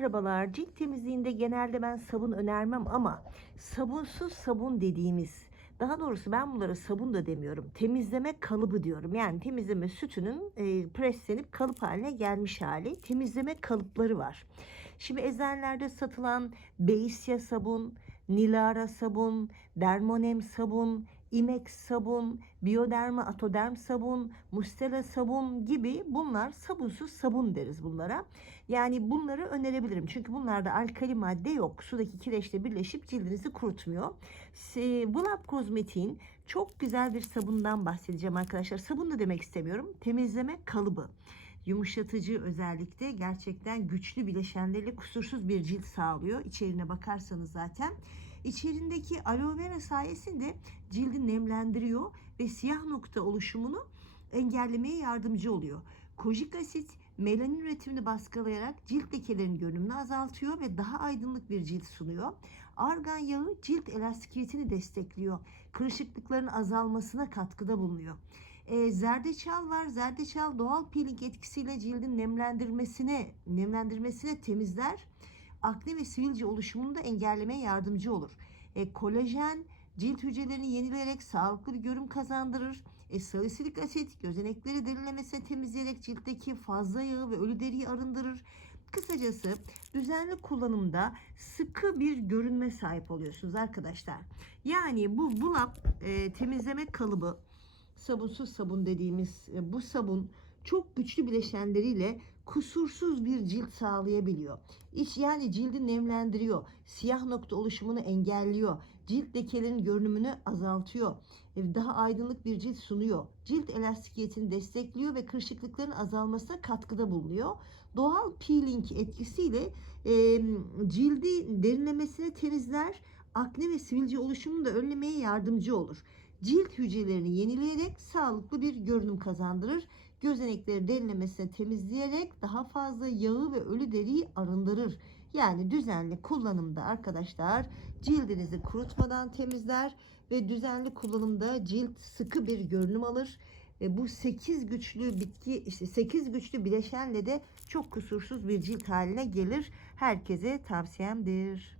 Merhabalar. Cilt temizliğinde genelde ben sabun önermem ama sabunsuz sabun dediğimiz daha doğrusu ben bunlara sabun da demiyorum. Temizleme kalıbı diyorum. Yani temizleme sütünün e, preslenip kalıp haline gelmiş hali. Temizleme kalıpları var. Şimdi eczanelerde satılan Beisya sabun, Nilara sabun, Dermonem sabun, Imex sabun, Bioderma Atoderm sabun, Mustela sabun gibi bunlar sabunsuz sabun deriz bunlara. Yani bunları önerebilirim. Çünkü bunlarda alkali madde yok. Sudaki kireçle birleşip cildinizi kurutmuyor. Bulap Kozmetik'in çok güzel bir sabundan bahsedeceğim arkadaşlar. Sabun da demek istemiyorum. Temizleme kalıbı. Yumuşatıcı özellikle gerçekten güçlü bileşenlerle kusursuz bir cilt sağlıyor. İçerine bakarsanız zaten. İçerindeki aloe vera sayesinde cildi nemlendiriyor ve siyah nokta oluşumunu engellemeye yardımcı oluyor. Kojik asit melanin üretimini baskılayarak cilt lekelerinin görünümünü azaltıyor ve daha aydınlık bir cilt sunuyor. Argan yağı cilt elastikiyetini destekliyor. Kırışıklıkların azalmasına katkıda bulunuyor. E, zerdeçal var. Zerdeçal doğal peeling etkisiyle cildin nemlendirmesine, nemlendirmesine temizler. Akne ve sivilce oluşumunu da engellemeye yardımcı olur. E, kolajen cilt hücrelerini yenileyerek sağlıklı bir görünüm kazandırır. E, salisilik asit gözenekleri derinlemesine temizleyerek ciltteki fazla yağı ve ölü deriyi arındırır. Kısacası düzenli kullanımda sıkı bir görünme sahip oluyorsunuz arkadaşlar. Yani bu bulap e, temizleme kalıbı sabunsuz sabun dediğimiz e, bu sabun çok güçlü bileşenleriyle kusursuz bir cilt sağlayabiliyor. İç yani cildi nemlendiriyor. Siyah nokta oluşumunu engelliyor. Cilt lekelerinin görünümünü azaltıyor. E, Daha aydınlık bir cilt sunuyor. Cilt elastikiyetini destekliyor ve kırışıklıkların azalmasına katkıda bulunuyor. Doğal peeling etkisiyle e, cildi derinlemesine temizler. Akne ve sivilce oluşumunu da önlemeye yardımcı olur cilt hücrelerini yenileyerek sağlıklı bir görünüm kazandırır. Gözenekleri derinlemesine temizleyerek daha fazla yağı ve ölü deriyi arındırır. Yani düzenli kullanımda arkadaşlar cildinizi kurutmadan temizler ve düzenli kullanımda cilt sıkı bir görünüm alır. Ve bu 8 güçlü bitki işte 8 güçlü bileşenle de çok kusursuz bir cilt haline gelir. Herkese tavsiyemdir.